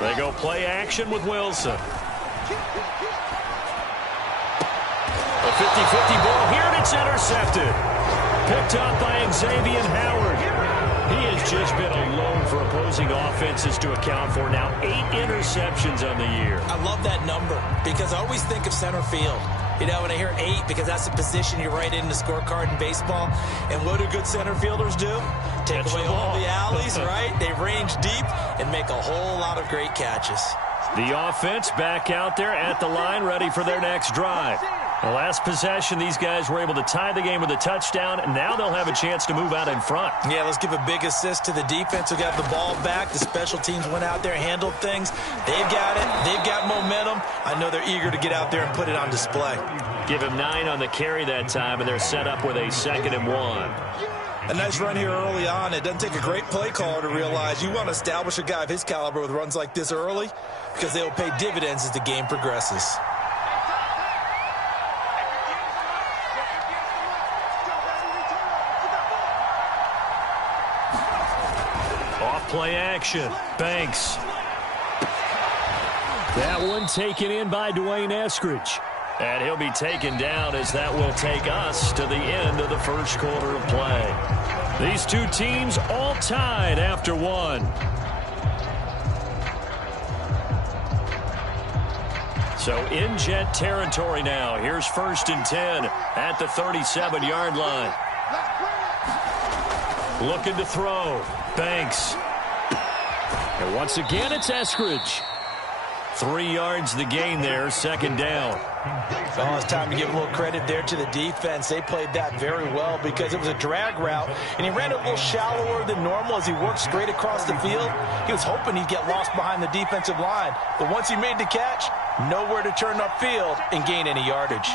They go play action with Wilson. A 50-50 ball here, and it's intercepted. Picked up by Xavier Howard. He has just been alone for opposing offenses to account for now 8 interceptions on the year. I love that number because I always think of center field. You know, when I hear 8, because that's the position you write in the scorecard in baseball. And what do good center fielders do? Take away all the alleys, right? They range deep and make a whole lot of great catches. The offense back out there at the line, ready for their next drive. The last possession, these guys were able to tie the game with a touchdown, and now they'll have a chance to move out in front. Yeah, let's give a big assist to the defense who got the ball back. The special teams went out there, handled things. They've got it. They've got momentum. I know they're eager to get out there and put it on display. Give him 9 on the carry that time, and they're set up with a 2nd and 1. A nice run here early on. It doesn't take a great play caller to realize you want to establish a guy of his caliber with runs like this early because they will pay dividends as the game progresses. Play action. Banks. That one taken in by Dwayne Eskridge. And he'll be taken down as that will take us to the end of the first quarter of play. These two teams all tied after 1. So in Jet territory now. Here's 1st and 10 at the 37-yard line. Looking to throw. Banks. And once again, it's Eskridge. 3 yards the gain there, 2nd down. Oh, it's time to give a little credit there to the defense. They played that very well because it was a drag route, and he ran it a little shallower than normal as he worked straight across the field. He was hoping he'd get lost behind the defensive line, but once he made the catch, nowhere to turn upfield and gain any yardage.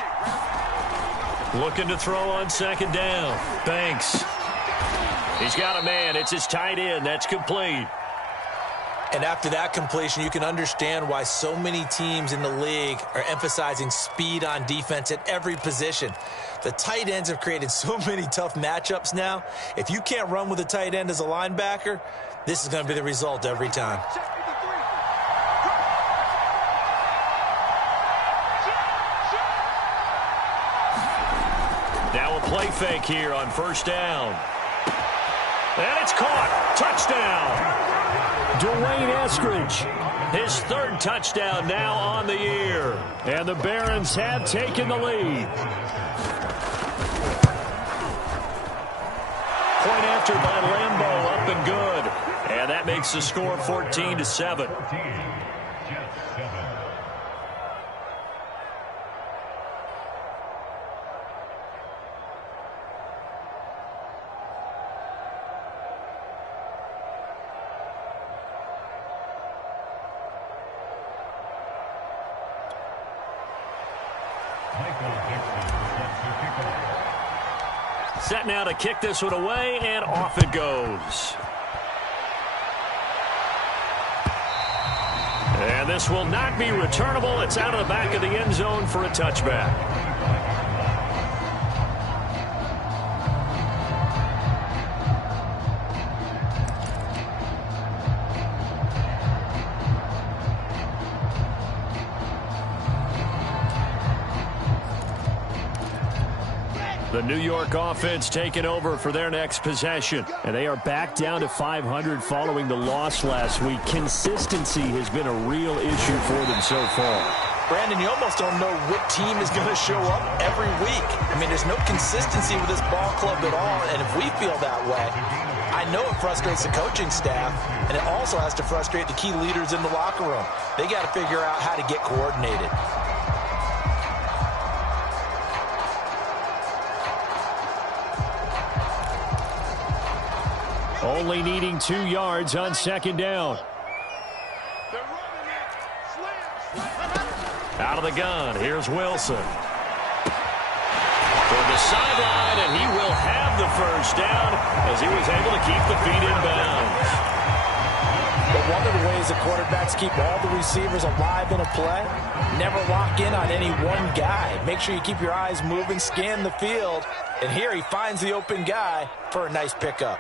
Looking to throw on 2nd down. Banks. He's got a man. It's his tight end. That's complete. And after that completion, you can understand why so many teams in the league are emphasizing speed on defense at every position. The tight ends have created so many tough matchups now. If you can't run with a tight end as a linebacker, this is going to be the result every time. Now a play fake here on 1st down. And it's caught. Touchdown. Dwayne Eskridge, his 3rd touchdown now on the year. And the Barons have taken the lead. Point after by Lambeau, up and good. And that makes the score 14-7. Set now to kick this one away, and off it goes. And this will not be returnable. It's out of the back of the end zone for a touchback. The New York offense taking over for their next possession. And they are back down to 500 following the loss last week. Consistency has been a real issue for them so far. Brandon, you almost don't know what team is going to show up every week. I mean, there's no consistency with this ball club at all. And if we feel that way, I know it frustrates the coaching staff. And it also has to frustrate the key leaders in the locker room. They got to figure out how to get coordinated. Only needing 2 yards on 2nd down. Out of the gun, here's Wilson. For the sideline, and he will have the 1st down as he was able to keep the feet in bounds. But one of the ways the quarterbacks keep all the receivers alive in a play, never lock in on any one guy. Make sure you keep your eyes moving, scan the field, and here he finds the open guy for a nice pickup.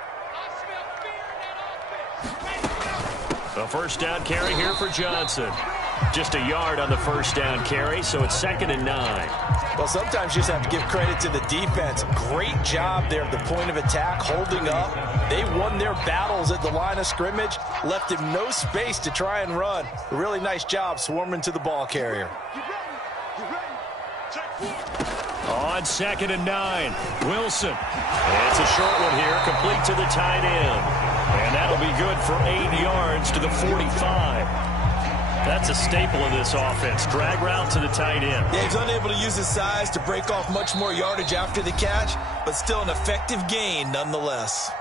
A first down carry here for Johnson. Just a yard on the first down carry, so it's 2nd and 9. Well, sometimes you just have to give credit to the defense. Great job there at the point of attack, holding up. They won their battles at the line of scrimmage, left him no space to try and run. A really nice job swarming to the ball carrier. On 2nd and 9, Wilson. It's a short one here, complete to the tight end. And that'll be good for 8 yards to the 45. That's a staple of this offense. Drag route to the tight end. Yeah, he's unable to use his size to break off much more yardage after the catch, but still an effective gain nonetheless.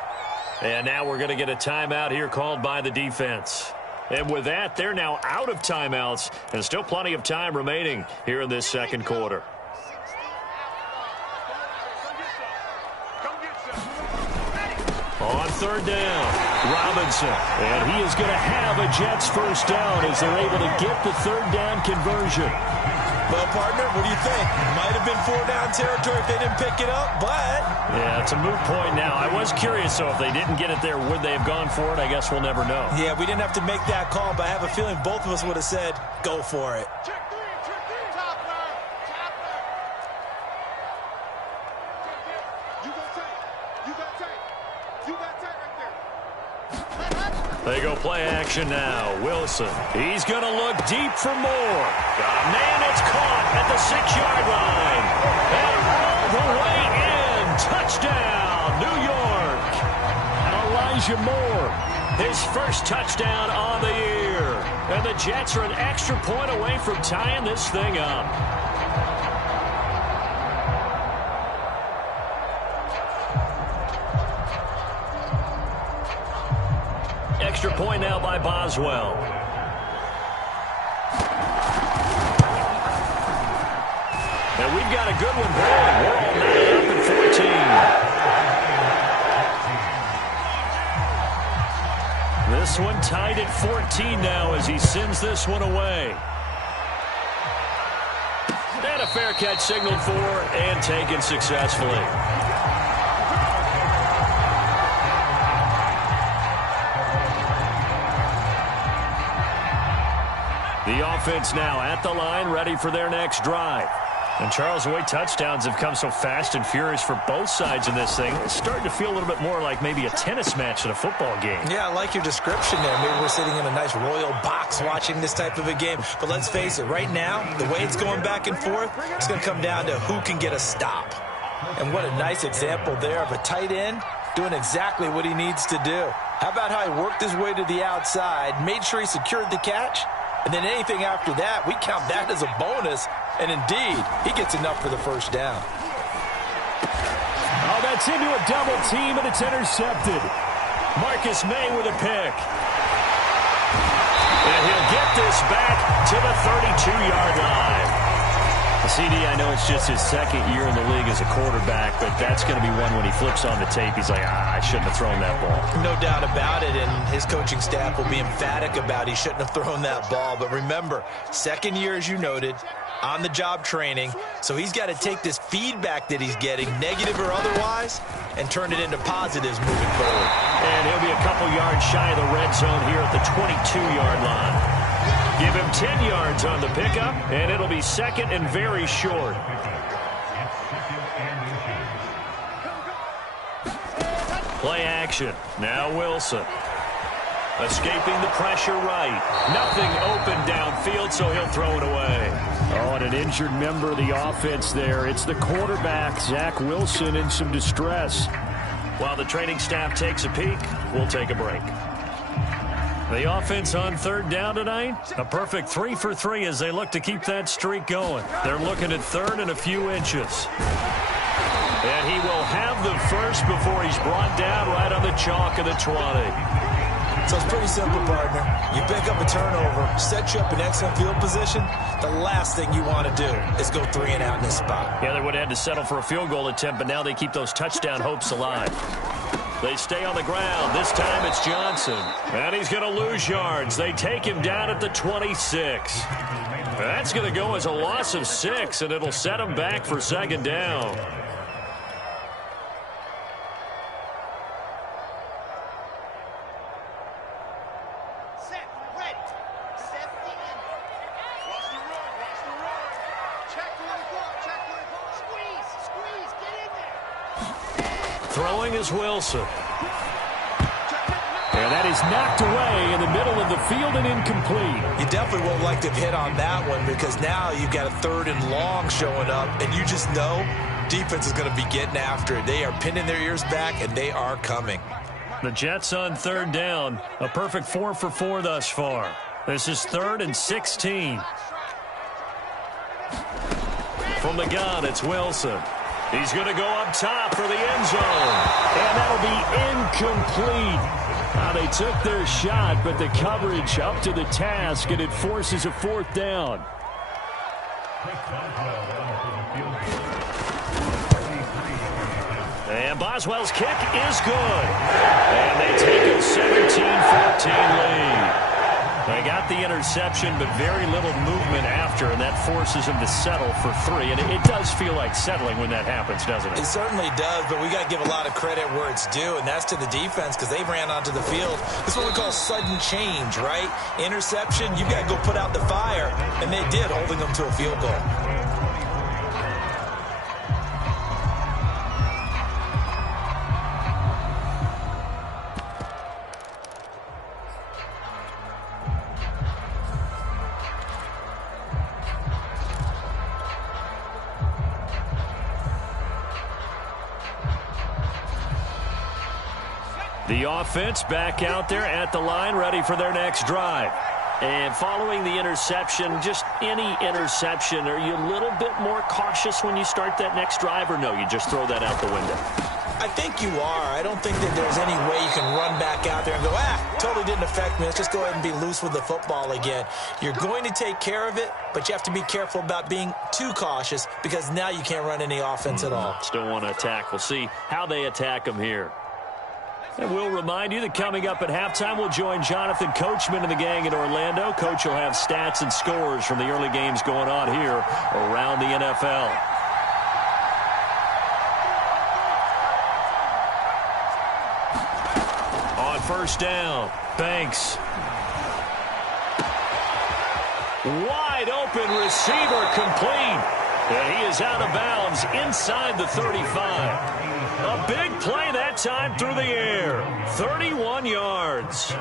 And now we're going to get a timeout here called by the defense. And with that, they're now out of timeouts, and still plenty of time remaining here in this second quarter. On 3rd down, Robinson. And he is going to have a Jets first down as they're able to get the 3rd down conversion. Well, partner, what do you think? Might have been 4-down territory if they didn't pick it up, but... Yeah, it's a moot point now. I was curious, so if they didn't get it there, would they have gone for it? I guess we'll never know. Yeah, we didn't have to make that call, but I have a feeling both of us would have said, go for it. They go play action now. Wilson. He's going to look deep for more. Got a man, it's caught at the 6-yard line. And all the way in. Touchdown, New York. Elijah Moore, his first touchdown on the year. And the Jets are an extra point away from tying this thing up. Extra point now by Boswell. And we've got a good one going. We're all knotted up at 14. This one tied at 14 now as he sends this one away. And a fair catch signaled for and taken successfully. The offense now at the line, ready for their next drive. And Charles, the way touchdowns have come so fast and furious for both sides in this thing, it's starting to feel a little bit more like maybe a tennis match than a football game. Yeah, I like your description there. Maybe we're sitting in a nice royal box watching this type of a game. But let's face it, right now, the way it's going back and forth, it's going to come down to who can get a stop. And what a nice example there of a tight end doing exactly what he needs to do. How about how he worked his way to the outside, made sure he secured the catch, and then anything after that, we count that as a bonus. And indeed, he gets enough for the first down. Oh, that's into a double team, and it's intercepted. Marcus May with a pick. And he'll get this back to the 32-yard line. CD, I know it's just his second year in the league as a quarterback, but that's going to be one when he flips on the tape. He's like, I shouldn't have thrown that ball. No doubt about it, and his coaching staff will be emphatic about he shouldn't have thrown that ball. But remember, second year, as you noted, on-the-job training, so he's got to take this feedback that he's getting, negative or otherwise, and turn it into positives moving forward. And he'll be a couple yards shy of the red zone here at the 22-yard line. Give him 10 yards on the pickup, and it'll be second and very short. Play action. Now Wilson. Escaping the pressure right. Nothing open downfield, so he'll throw it away. Oh, and an injured member of the offense there. It's the quarterback, Zach Wilson, in some distress. While the training staff takes a peek, we'll take a break. The offense on third down tonight, a perfect 3 for 3 as they look to keep that streak going. They're looking at third and a few inches. And he will have the first before he's brought down right on the chalk of the 20. So it's pretty simple, partner. You pick up a turnover, set you up in excellent field position. The last thing you want to do is go 3 and out in this spot. Yeah, they would have had to settle for a field goal attempt, but now they keep those touchdown hopes alive. They stay on the ground. This time it's Johnson. And he's going to lose yards. They take him down at the 26. That's going to go as a loss of 6, and it'll set him back for second down. Throwing is Wilson. And that is knocked away in the middle of the field and incomplete. You definitely won't like to have hit on that one because now you've got a 3rd and long showing up, and you just know defense is going to be getting after it. They are pinning their ears back, and they are coming. The Jets on 3rd down. A perfect 4 for 4 thus far. This is 3rd and 16. From the gun, it's Wilson. He's going to go up top for the end zone. And that'll be incomplete. They took their shot, but the coverage up to the task, and it forces a 4th down. And Boswell's kick is good. And they take a 17-14 lead. They got the interception, but very little movement after, and that forces them to settle for 3. And it does feel like settling when that happens, doesn't it? It certainly does, but we got to give a lot of credit where it's due, and that's to the defense because they ran onto the field. This is what we call sudden change, right? Interception, you got to go put out the fire, and they did, holding them to a field goal. The offense back out there at the line, ready for their next drive. And following the interception, just any interception, are you a little bit more cautious when you start that next drive, or no, you just throw that out the window? I think you are. I don't think that there's any way you can run back out there and go, totally didn't affect me. Let's just go ahead and be loose with the football again. You're going to take care of it, but you have to be careful about being too cautious because now you can't run any offense at all. Still want to attack. We'll see how they attack them here. And we'll remind you that coming up at halftime, we'll join Jonathan Coachman and the gang in Orlando. Coach will have stats and scores from the early games going on here around the NFL. On 1st down, Banks. Wide open receiver complete. And he is out of bounds inside the 35. A big play that time through the air. 31 yards.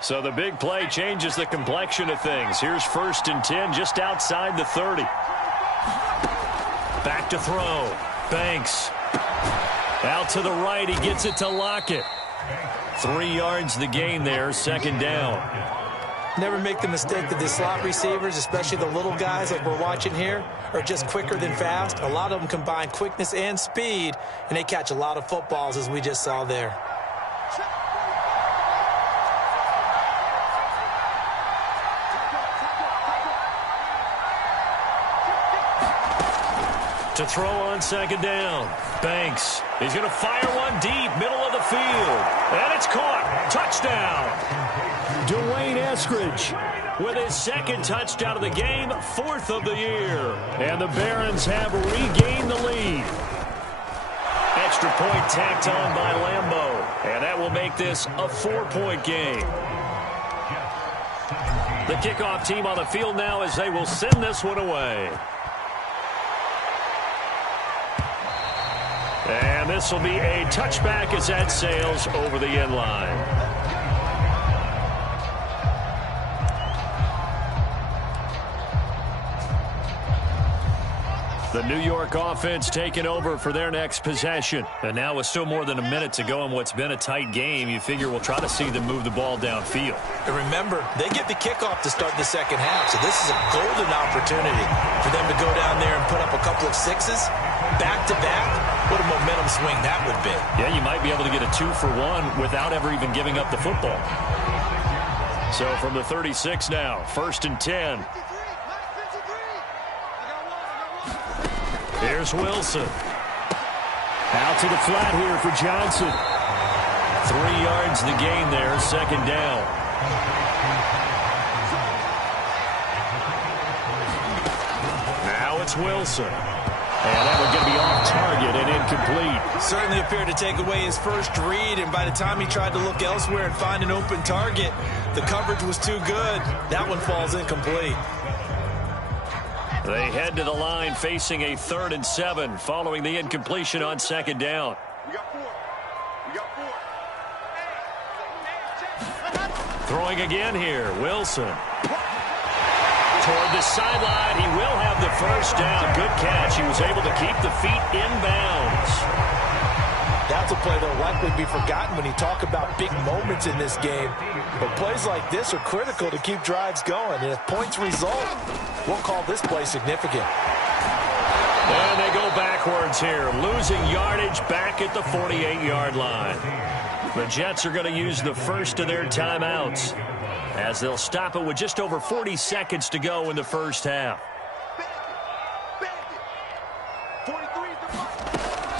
So the big play changes the complexion of things. Here's 1st and 10 just outside the 30. Back to throw. Banks. Out to the right. He gets it to Lockett. 3 yards the gain there. 2nd down. Never make the mistake that the slot receivers, especially the little guys like we're watching here, are just quicker than fast. A lot of them combine quickness and speed, and they catch a lot of footballs, as we just saw there. To throw on 2nd down. Banks. He's going to fire one deep, middle of the field. And it's caught. Touchdown. Dwayne Eskridge with his 2nd touchdown of the game, 4th of the year. And the Barons have regained the lead. Extra point tacked on by Lambeau. And that will make this a 4-point game. The kickoff team on the field now as they will send this one away. And this will be a touchback as that sails over the end line. The New York offense taking over for their next possession. And now with still more than a minute to go in what's been a tight game, you figure we'll try to see them move the ball downfield. And remember, they get the kickoff to start the 2nd half, so this is a golden opportunity for them to go down there and put up a couple of 6s back-to-back. What a momentum swing that would be. Yeah, you might be able to get a 2-for-1 without ever even giving up the football. So from the 36 now, 1st and 10. Here's Wilson. Out to the flat here for Johnson. 3 yards the gain there, 2nd down. Now it's Wilson. And that one going to be off target and incomplete. Certainly appeared to take away his first read, and by the time he tried to look elsewhere and find an open target, the coverage was too good. That one falls incomplete. They head to the line facing a 3rd and 7 following the incompletion on 2nd down. We got 4. Throwing again here, Wilson. Toward the sideline, he will have the 1st down. Good catch. He was able to keep the feet in bounds. That's a play that will likely be forgotten when you talk about big moments in this game. But plays like this are critical to keep drives going. And if points result, we'll call this play significant. And they go backwards here, losing yardage back at the 48-yard line. The Jets are going to use the first of their timeouts as they'll stop it with just over 40 seconds to go in the first half.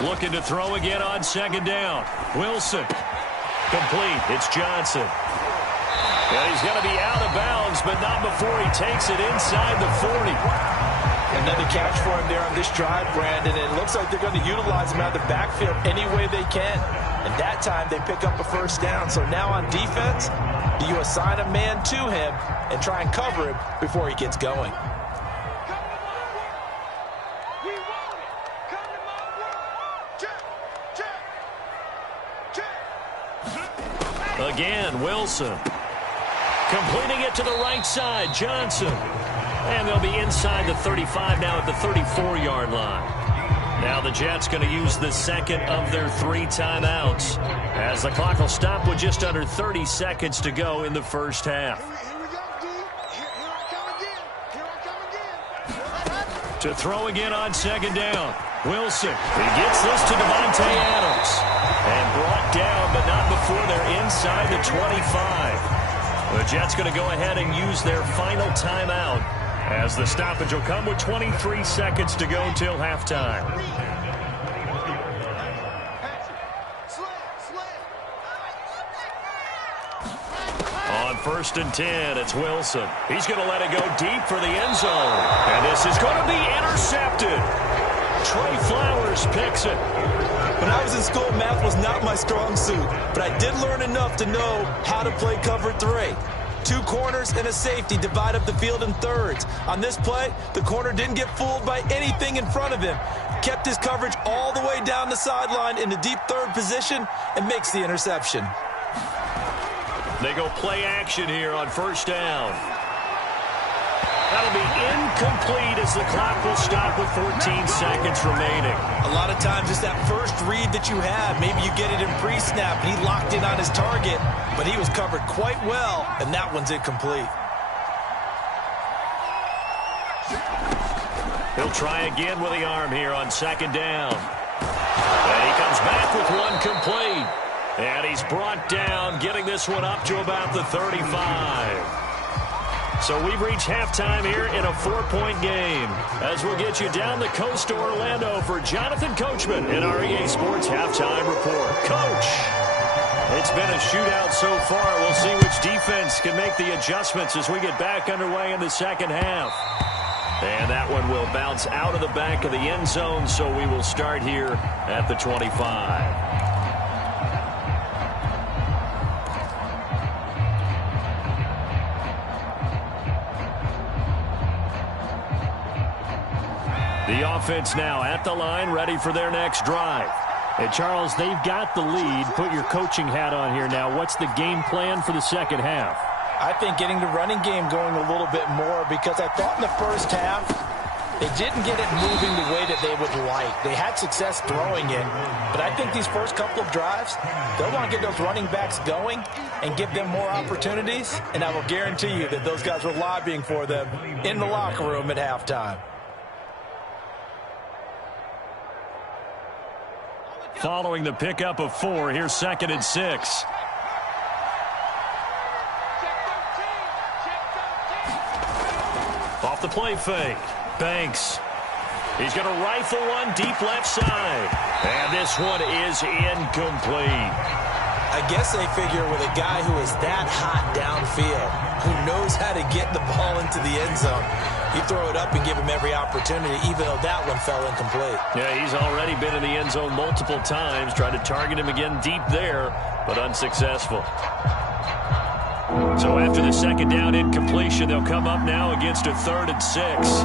Looking to throw again on 2nd down. Wilson. Complete. It's Johnson. And he's going to be out of bounds, but not before he takes it inside the 40. Another catch for him there on this drive, Brandon. It looks like they're going to utilize him out of the backfield any way they can. And that time they pick up a 1st down. So now on defense, do you assign a man to him and try and cover him before he gets going? Again, Wilson. Completing it to the right side, Johnson. And they'll be inside the 35 now at the 34-yard line. Now the Jets going to use the 2nd of their 3 timeouts as the clock will stop with just under 30 seconds to go in the first half. To throw again on 2nd down. Wilson. He gets this to Devontae Adams. And brought down, but not before they're inside the 25. The Jets going to go ahead and use their final timeout as the stoppage will come with 23 seconds to go till halftime. On 1st and 10, it's Wilson. He's going to let it go deep for the end zone. And this is going to be intercepted. Trey Flowers picks it. When I was in school, math was not my strong suit, but I did learn enough to know how to play cover 3. 2 corners and a safety divide up the field in thirds. On this play, the corner didn't get fooled by anything in front of him. Kept his coverage all the way down the sideline in the deep 3rd position and makes the interception. They go play action here on 1st down. That'll be incomplete as the clock will stop with 14 seconds remaining. A lot of times it's that first read that you have. Maybe you get it in pre-snap and he locked in on his target, but he was covered quite well, and that one's incomplete. He'll try again with the arm here on 2nd down. And he comes back with one complete. And he's brought down, getting this one up to about the 35. So we've reached halftime here in a 4-point game as we'll get you down the coast to Orlando for Jonathan Coachman in our EA Sports Halftime Report. Coach, it's been a shootout so far. We'll see which defense can make the adjustments as we get back underway in the second half. And that one will bounce out of the back of the end zone, so we will start here at the 25. The offense now at the line, ready for their next drive. And Charles, they've got the lead. Put your coaching hat on here now. What's the game plan for the second half? I think getting the running game going a little bit more, because I thought in the first half they didn't get it moving the way that they would like. They had success throwing it, but I think these first couple of drives, they'll want to get those running backs going and give them more opportunities, and I will guarantee you that those guys were lobbying for them in the locker room at halftime. Following the pickup of 4, here's 2nd and 6. Off the play fake. Banks. He's going to rifle one deep left side. And this one is incomplete. I guess they figure with a guy who is that hot downfield, who knows how to get the ball into the end zone, you throw it up and give him every opportunity, even though that one fell incomplete. Yeah, he's already been in the end zone multiple times, tried to target him again deep there, but unsuccessful. So after the second down incompletion, they'll come up now against a 3rd and 6.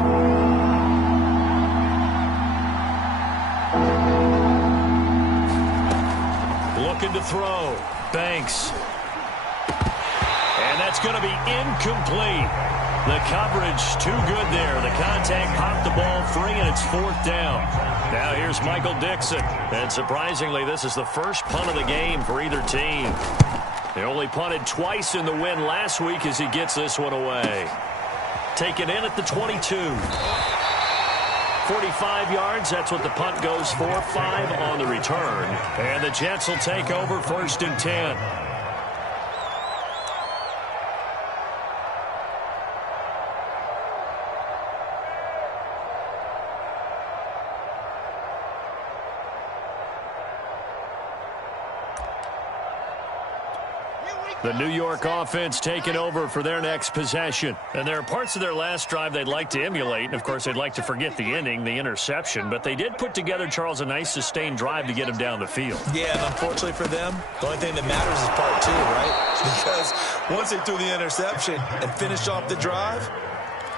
looking to throw. Banks. And that's going to be incomplete. The coverage too good there. The contact popped the ball free, and it's 4th down. Now here's Michael Dixon. And surprisingly, this is the first punt of the game for either team. They only punted twice in the win last week as he gets this one away. Taken in at the 22. 45 yards, that's what the punt goes for. 5 on the return. And the Jets will take over 1st and 10. The New York offense taking over for their next possession. And there are parts of their last drive they'd like to emulate. And, of course, they'd like to forget the inning, the interception. But they did put together, Charles, a nice sustained drive to get him down the field. Yeah, and unfortunately for them, the only thing that matters is part 2, right? Because once they threw the interception and finished off the drive,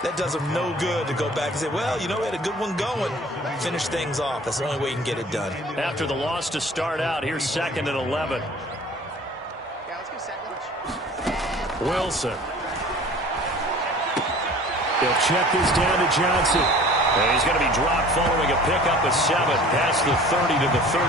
that does them no good to go back and say, well, you know, we had a good one going. Finish things off. That's the only way you can get it done. After the loss to start out, here's 2nd and 11. Wilson. They'll check this down to Johnson. And he's going to be dropped following a pickup of 7 past the 30 to the 32.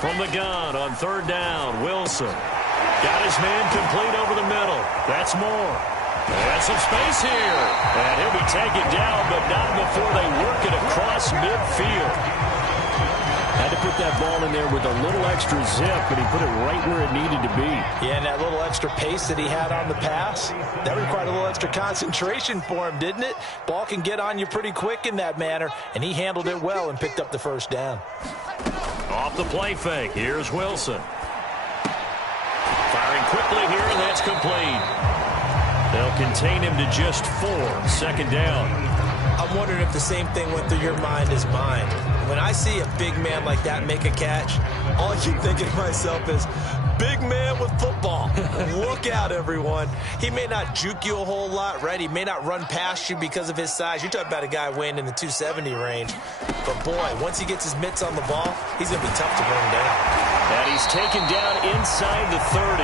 From the gun on 3rd down, Wilson. Got his man complete over the middle. That's more. And some space here. And he'll be taken down, but not before they work it across midfield. Had to put that ball in there with a little extra zip, and he put it right where it needed to be. Yeah, and that little extra pace that he had on the pass, that required a little extra concentration for him, didn't it? Ball can get on you pretty quick in that manner, and he handled it well and picked up the 1st down. Off the play fake, here's Wilson. Firing quickly here, and that's complete. They'll contain him to just 4. 2nd down. I'm wondering if the same thing went through your mind as mine. When I see a big man like that make a catch, all I keep thinking to myself is, big man with football. Look out, everyone. He may not juke you a whole lot, right? He may not run past you because of his size. You're talking about a guy weighing in the 270 range. But, boy, once he gets his mitts on the ball, he's going to be tough to bring down. And he's taken down inside the 30.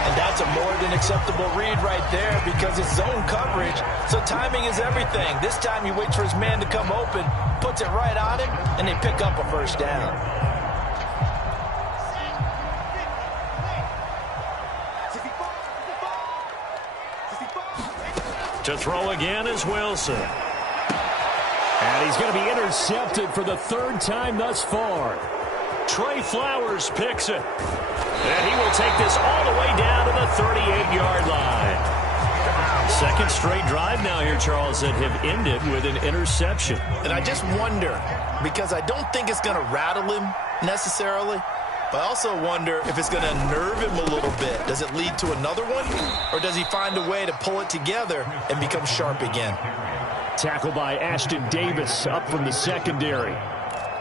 And that's a more than acceptable read right there because it's zone coverage, so timing is everything. This time he waits for his man to come open, puts it right on him, and they pick up a 1st down. To throw again is Wilson. And he's going to be intercepted for the 3rd time thus far. Trey Flowers picks it. And he will take this all the way down to the 38-yard line. 2nd straight drive now here, Charles, that have ended with an interception. And I just wonder, because I don't think it's going to rattle him necessarily, but I also wonder if it's going to nerve him a little bit. Does it lead to another one? Or does he find a way to pull it together and become sharp again? Tackled by Ashton Davis up from the secondary.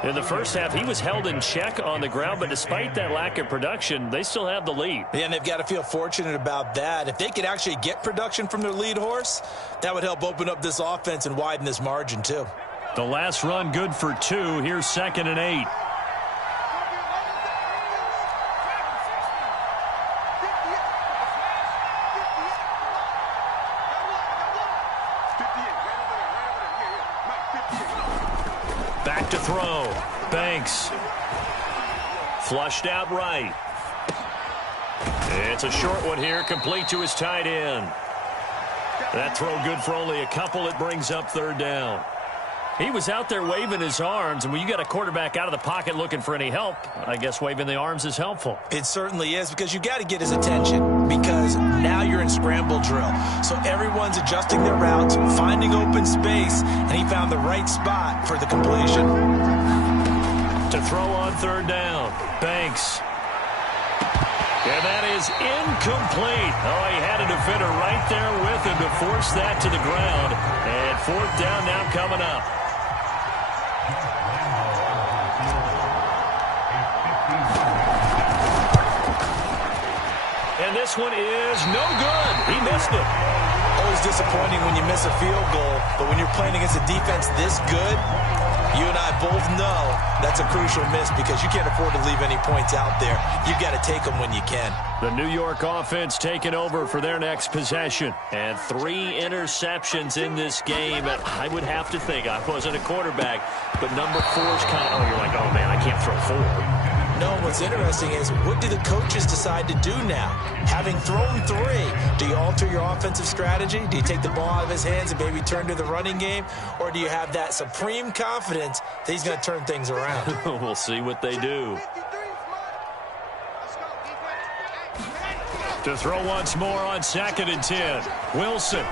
In the first half, he was held in check on the ground, but despite that lack of production, they still have the lead. Yeah, and they've got to feel fortunate about that. If they could actually get production from their lead horse, that would help open up this offense and widen this margin, too. The last run good for 2. Here's 2nd and 8. Back to throw. Banks. Flushed out right. It's a short one here, complete to his tight end. That throw good for only a couple. It brings up 3rd down. He was out there waving his arms, and when you got a quarterback out of the pocket looking for any help, I guess waving the arms is helpful. It certainly is, because you got to get his attention, because now you're in scramble drill. So everyone's adjusting their routes, finding open space, and he found the right spot for the completion. To throw on 3rd down, Banks. And that is incomplete. Oh, he had a defender right there with him to force that to the ground. And 4th down now coming up. And this one is no good. He missed it. Always disappointing when you miss a field goal, but when you're playing against a defense this good, you and I both know that's a crucial miss because you can't afford to leave any points out there. You've got to take them when you can. The New York offense taking over for their next possession. And 3 interceptions in this game. I would have to think, I wasn't a quarterback, but number 4 is kind of, you're like, oh, man, I can't throw 4. No, what's interesting is what do the coaches decide to do now? Having thrown 3, do you alter your offensive strategy? Do you take the ball out of his hands and maybe turn to the running game? Or do you have that supreme confidence that he's going to turn things around? We'll see what they do. To throw once more on 2nd and 10. Wilson.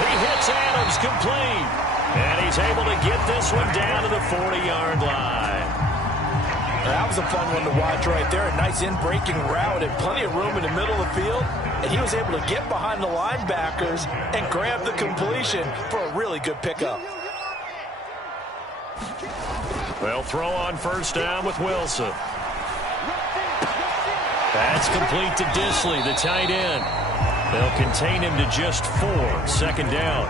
He hits Adams complete. And he's able to get this one down to the 40-yard line. That was a fun one to watch right there. A nice in-breaking route and plenty of room in the middle of the field. And he was able to get behind the linebackers and grab the completion for a really good pickup. They'll throw on 1st down with Wilson. That's complete to Disley, the tight end. They'll contain him to just 4, 2nd down.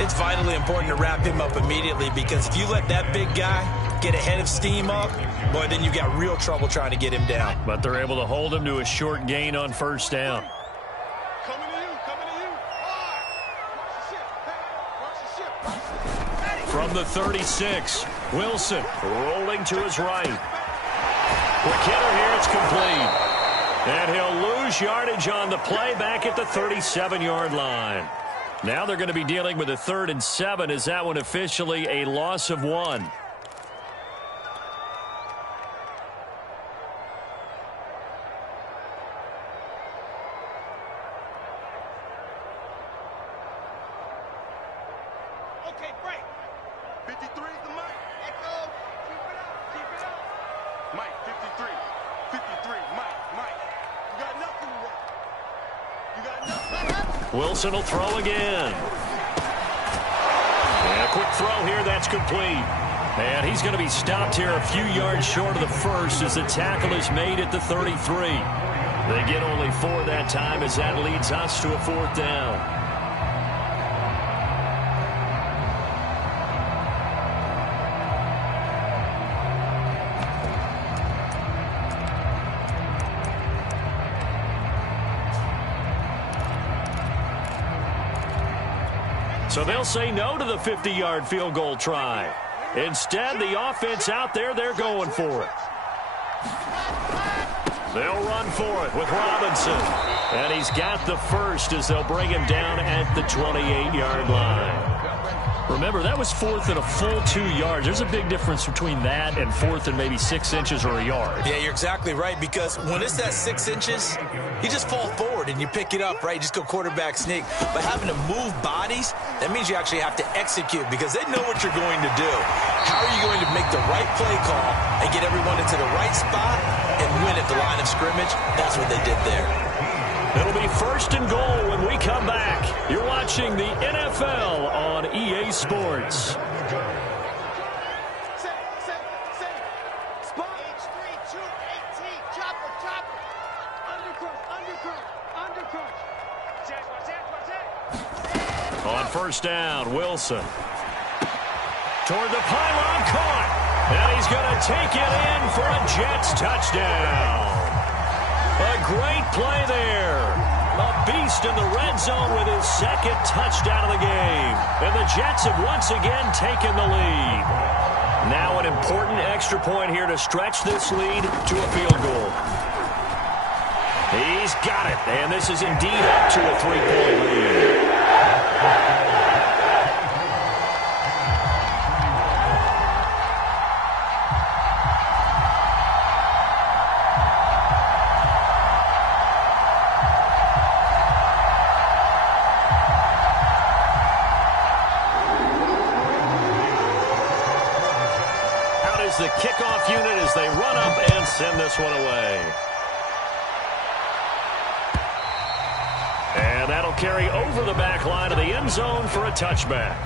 It's vitally important to wrap him up immediately because if you let that big guy get a head of steam up, boy, then you got real trouble trying to get him down. But they're able to hold him to a short gain on 1st down. Coming to you. Watch the ship. From the 36, Wilson rolling to his right. Quick hitter here, it's complete. And he'll lose yardage on the play back at the 37-yard line. Now they're going to be dealing with a 3rd and 7. Is that one officially a loss of 1? Okay, break. 53 is the mic. Echo. Keep it up. Mike, 53. 53. Mike. You got nothing left. You got nothing. Wilson will throw again. And a quick throw here, that's complete. And he's going to be stopped here a few yards short of the 1st as the tackle is made at the 33. They get only 4 that time as that leads us to a 4th down. So they'll say no to the 50-yard field goal try. Instead, the offense out there, they're going for it. They'll run for it with Robinson. And he's got the 1st as they'll bring him down at the 28-yard line. Remember, that was 4th and a full 2 yards. There's a big difference between that and 4th and maybe 6 inches or a yard. Yeah, you're exactly right, because when it's that 6 inches, you just fall forward and you pick it up, right? You just go quarterback sneak. But having to move bodies, that means you actually have to execute because they know what you're going to do. How are you going to make the right play call and get everyone into the right spot and win at the line of scrimmage? That's what they did there. It'll be 1st and goal when we come back. You're watching the NFL on EA Sports. On 1st down, Wilson. Toward the pylon, caught. And he's going to take it in for a Jets touchdown. A great play there. A beast in the red zone with his 2nd touchdown of the game. And the Jets have once again taken the lead. Now an important extra point here to stretch this lead to a field goal. He's got it. And this is indeed up to a 3-point lead. The kickoff unit as they run up and send this one away. And that'll carry over the back line of the end zone for a touchback.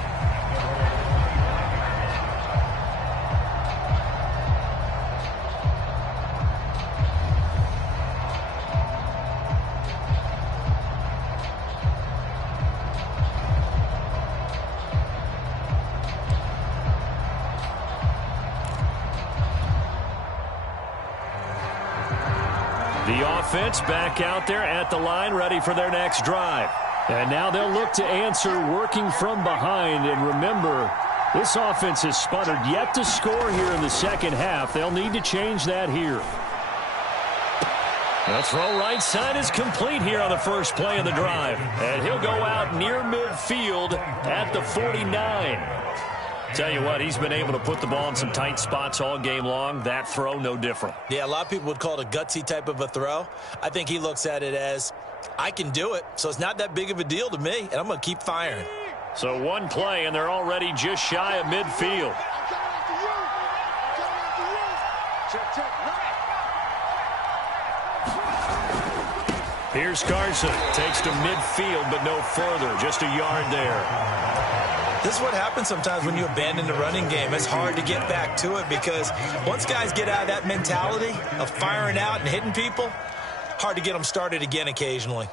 offense back out there at the line, ready for their next drive. And now they'll look to answer working from behind. And remember, this offense has sputtered yet to score here in the second half. They'll need to change that here. The throw right side is complete here on the first play of the drive. And he'll go out near midfield at the 49. Tell you what, he's been able to put the ball in some tight spots all game long. That throw, no different. Yeah, a lot of people would call it a gutsy type of a throw. I think he looks at it as, I can do it, so it's not that big of a deal to me, and I'm going to keep firing. So one play, and they're already just shy of midfield. Here's Carson. Takes to midfield, but no further. Just a yard there. This is what happens sometimes when you abandon the running game. It's hard to get back to it because once guys get out of that mentality of firing out and hitting people, hard to get them started again occasionally.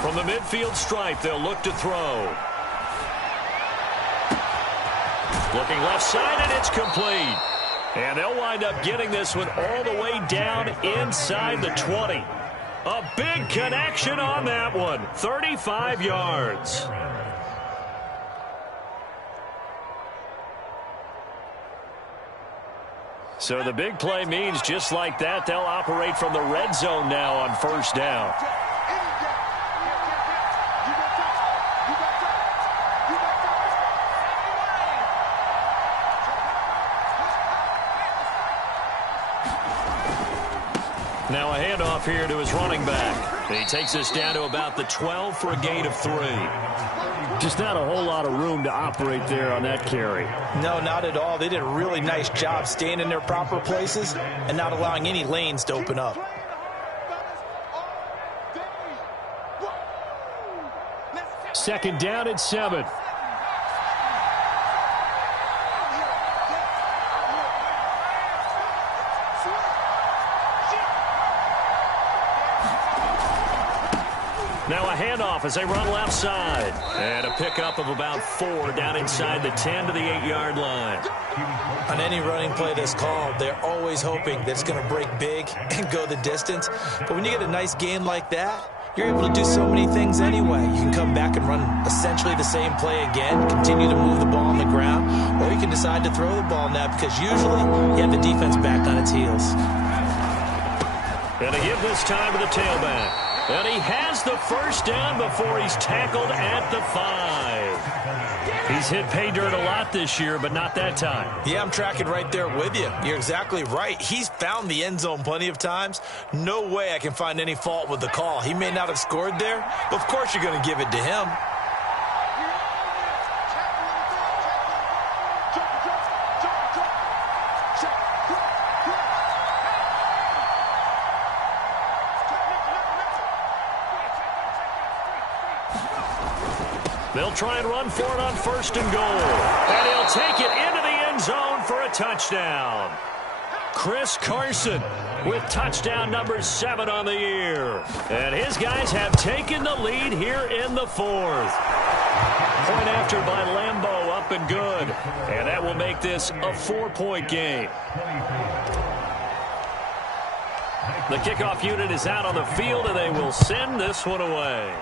From the midfield stripe, they'll look to throw. Looking left side, and it's complete. And they'll wind up getting this one all the way down inside the 20. A big connection on that one. 35 yards. So the big play means just like that, they'll operate from the red zone now on first down. Now a handoff here to his running back. He takes us down to about the 12 for a gain of 3. Just not a whole lot of room to operate there on that carry. No, not at all. They did a really nice job staying in their proper places and not allowing any lanes to open up. Second down at 7. Now a handoff as they run left side. And a pickup of about 4 down inside the 10 to the 8-yard line. On any running play that's called, they're always hoping that it's going to break big and go the distance. But when you get a nice game like that, you're able to do so many things anyway. You can come back and run essentially the same play again, continue to move the ball on the ground, or you can decide to throw the ball now because usually you have the defense back on its heels. And to give this time to the tailback. And he has the first down before he's tackled at the 5. He's hit pay dirt a lot this year, but not that time. Yeah, I'm tracking right there with you. You're exactly right. He's found the end zone plenty of times. No way I can find any fault with the call. He may not have scored there, but of course you're going to give it to him. They'll try and run for it on first and goal. And he'll take it into the end zone for a touchdown. Chris Carson with touchdown number 7 on the year. And his guys have taken the lead here in the 4th. Point after by Lambeau, up and good. And that will make this a 4-point game. The kickoff unit is out on the field, and they will send this one away.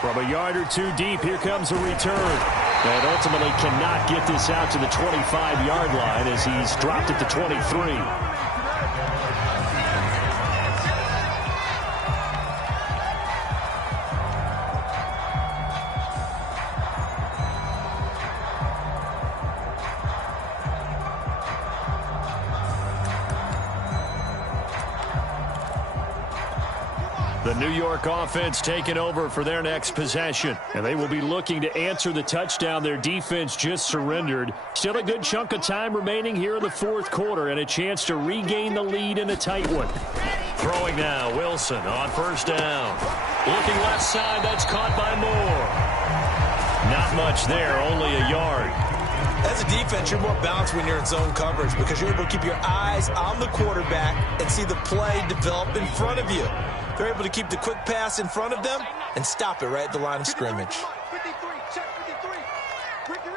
From a yard or 2 deep, here comes a return. And ultimately cannot get this out to the 25-yard line as he's dropped at the 23. The New York offense taking over for their next possession. And they will be looking to answer the touchdown their defense just surrendered. Still a good chunk of time remaining here in the 4th quarter and a chance to regain the lead in a tight one. Throwing now, Wilson on first down. Looking left side, that's caught by Moore. Not much there, only a yard. As a defense, you're more balanced when you're in zone coverage because you're able to keep your eyes on the quarterback and see the play develop in front of you. They're able to keep the quick pass in front of them and stop it right at the line of scrimmage. 53, check 53. Ricky.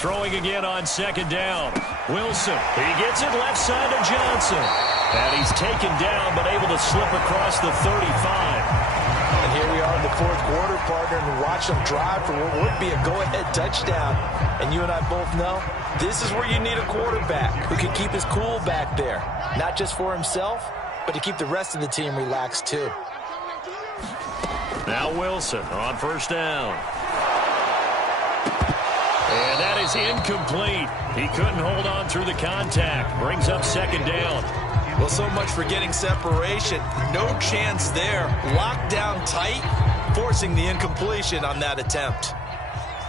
Throwing again on second down. Wilson, he gets it left side to Johnson. And he's taken down but able to slip across the 35. And here we are in the fourth quarter, partner, and watch them drive for what would be a go-ahead touchdown. And you and I both know this is where you need a quarterback who can keep his cool back there. Not just for himself, but to keep the rest of the team relaxed too. Now Wilson on first down. And that is incomplete. He couldn't hold on through the contact. Brings up second down. Well, so much for getting separation. No chance there. Locked down tight, forcing the incompletion on that attempt.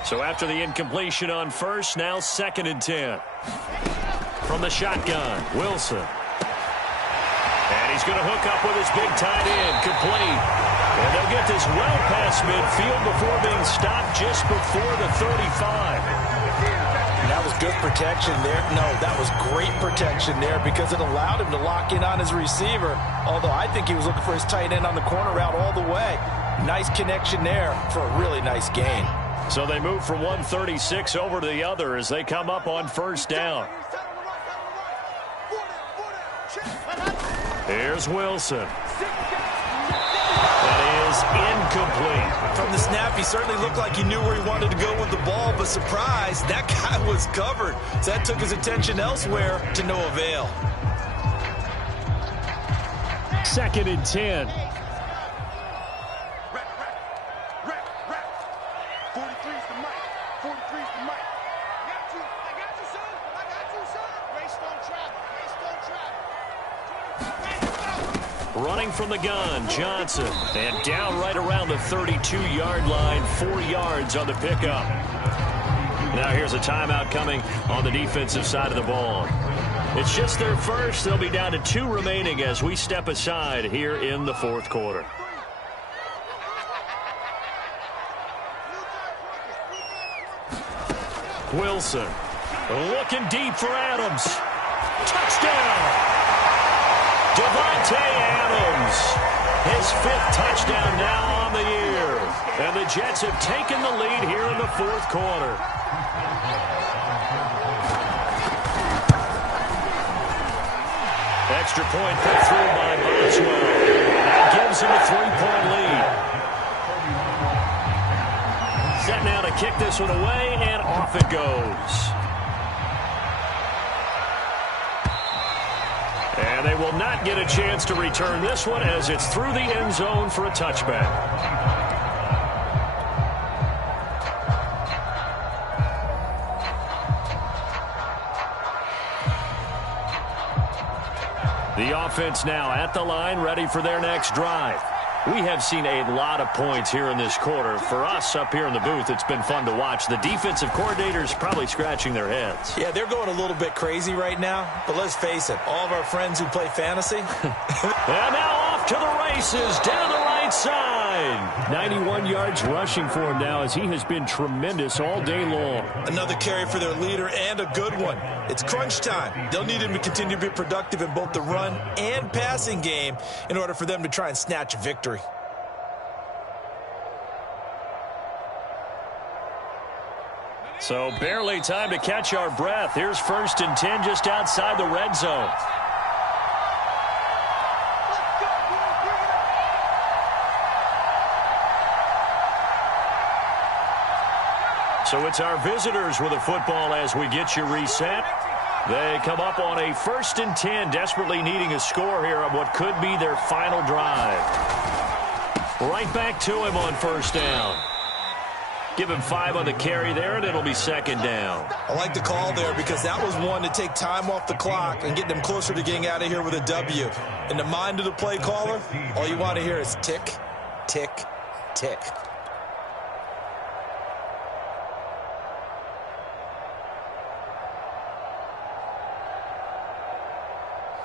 So after the incompletion on first, now 2nd and 10. From the shotgun, Wilson. And he's going to hook up with his big tight end, complete. And they'll get this well past midfield before being stopped just before the 35. That was good protection there. No, that was great protection there because it allowed him to lock in on his receiver. Although I think he was looking for his tight end on the corner route all the way. Nice connection there for a really nice gain. So they move from 136 over to the other as they come up on first down. Here's Wilson. That is incomplete. From the snap, he certainly looked like he knew where he wanted to go with the ball, but surprise, that guy was covered. So that took his attention elsewhere to no avail. 2nd and 10. Rack. 43's the mic. 43's the mic. I got you, son. Race don't travel. Running from the gun, Johnson. And down right around the 32-yard line, 4 yards on the pickup. Now here's a timeout coming on the defensive side of the ball. It's just their first. They'll be down to 2 remaining as we step aside here in the fourth quarter. Wilson looking deep for Adams. Touchdown! Devontae Adams, his 5th touchdown now on the year. And the Jets have taken the lead here in the fourth quarter. Extra point put through by Boswell. That gives him a 3-point lead. Set now to kick this one away, and off it goes. And they will not get a chance to return this one as it's through the end zone for a touchback. The offense now at the line, ready for their next drive. We have seen a lot of points here in this quarter. For us up here in the booth, it's been fun to watch. The defensive coordinators probably scratching their heads. Yeah, they're going a little bit crazy right now. But let's face it, all of our friends who play fantasy. And now off to the races down the right side. 91 yards rushing for him now as he has been tremendous all day long. Another carry for their leader and a good one. It's crunch time. They'll need him to continue to be productive in both the run and passing game in order for them to try and snatch a victory. So barely time to catch our breath. Here's 1st and 10 just outside the red zone. So it's our visitors with a football as we get you reset. They come up on a 1st and 10, desperately needing a score here on what could be their final drive. Right back to him on first down. Give him 5 on the carry there, and it'll be 2nd down. I like the call there because that was one to take time off the clock and get them closer to getting out of here with a W. In the mind of the play caller, all you want to hear is tick, tick, tick.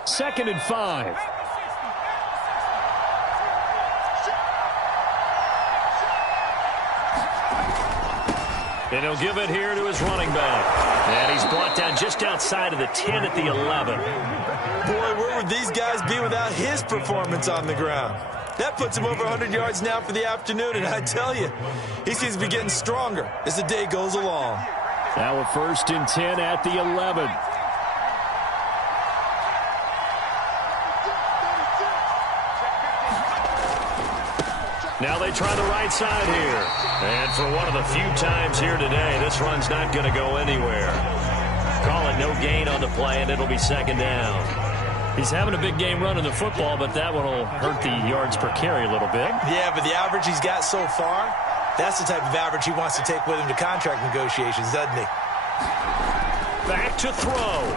Second and 5. And he'll give it here to his running back. And he's brought down just outside of the 10 at the 11. Boy, where would these guys be without his performance on the ground? That puts him over 100 yards now for the afternoon, and I tell you, he seems to be getting stronger as the day goes along. Now a 1st and 10 at the 11. Now they try the right side here. And for one of the few times here today, this run's not going to go anywhere. Call it no gain on the play, and it'll be 2nd down. He's having a big game running the football, but that one will hurt the yards per carry a little bit. Yeah, but the average he's got so far, that's the type of average he wants to take with him to contract negotiations, doesn't he? Back to throw.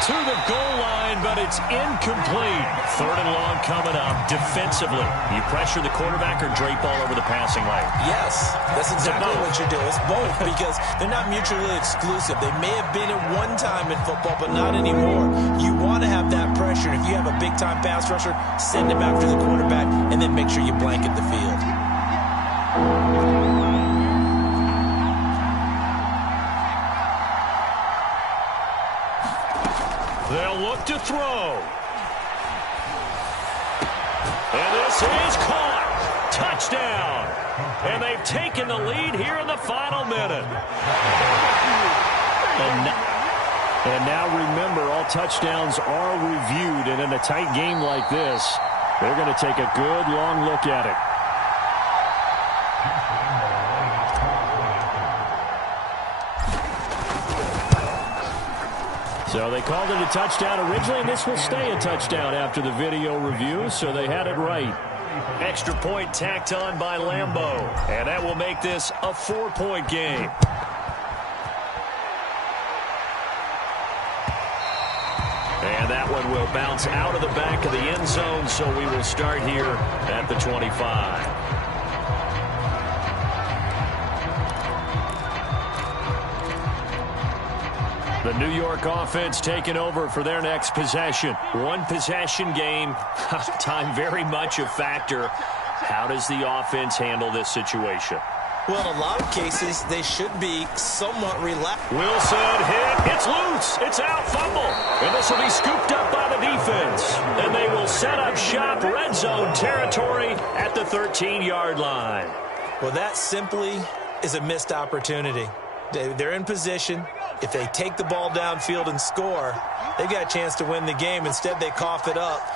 To the goal line, but it's incomplete. 3rd and long coming up. Defensively, you pressure the quarterback or drape all over the passing lane? Yes, that's exactly what you do. It's both because they're not mutually exclusive. They may have been at one time in football, but not anymore. You want to have that pressure. If you have a big-time pass rusher, send him after the quarterback, and then make sure you blanket the field. They'll look to throw. And this is caught. Touchdown. And they've taken the lead here in the final minute. And now remember, all touchdowns are reviewed, and in a tight game like this, they're going to take a good long look at it. So they called it a touchdown originally, and this will stay a touchdown after the video review, so they had it right. Extra point tacked on by Lambeau. And that will make this a 4-point game. And that one will bounce out of the back of the end zone, so we will start here at the 25. The New York offense taking over for their next possession. One possession game. Time very much a factor. How does the offense handle this situation? Well, in a lot of cases, they should be somewhat relaxed. Wilson hit. It's loose. It's out. Fumble. And this will be scooped up by the defense. And they will set up shop red zone territory at the 13-yard line. Well, that simply is a missed opportunity. They're in position. If they take the ball downfield and score, they've got a chance to win the game. Instead, they cough it up.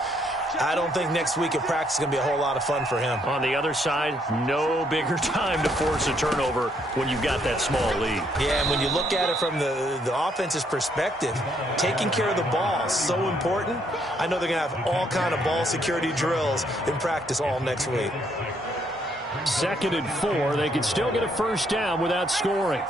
I don't think next week at practice is going to be a whole lot of fun for him. On the other side, no bigger time to force a turnover when you've got that small lead. Yeah, and when you look at it from the offense's perspective, taking care of the ball is so important. I know they're going to have all kind of ball security drills in practice all next week. 2nd and 4. They can still get a 1st down without scoring.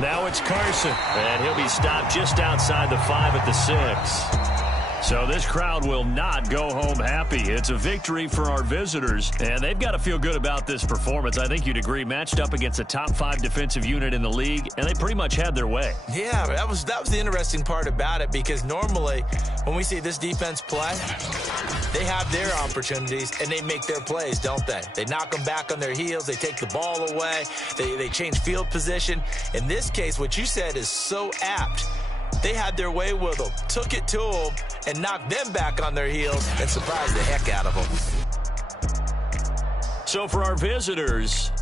Now it's Carson, and he'll be stopped just outside the 5 at the 6. So this crowd will not go home happy. It's a victory for our visitors, and they've got to feel good about this performance. I think you'd agree, matched up against a top 5 defensive unit in the league, and they pretty much had their way. Yeah, that was the interesting part about it, because normally when we see this defense play, they have their opportunities and they make their plays, don't they? They knock them back on their heels. They take the ball away. They change field position. In this case, what you said is so apt. They had their way with them, took it to them, and knocked them back on their heels and surprised the heck out of them. So for our visitors,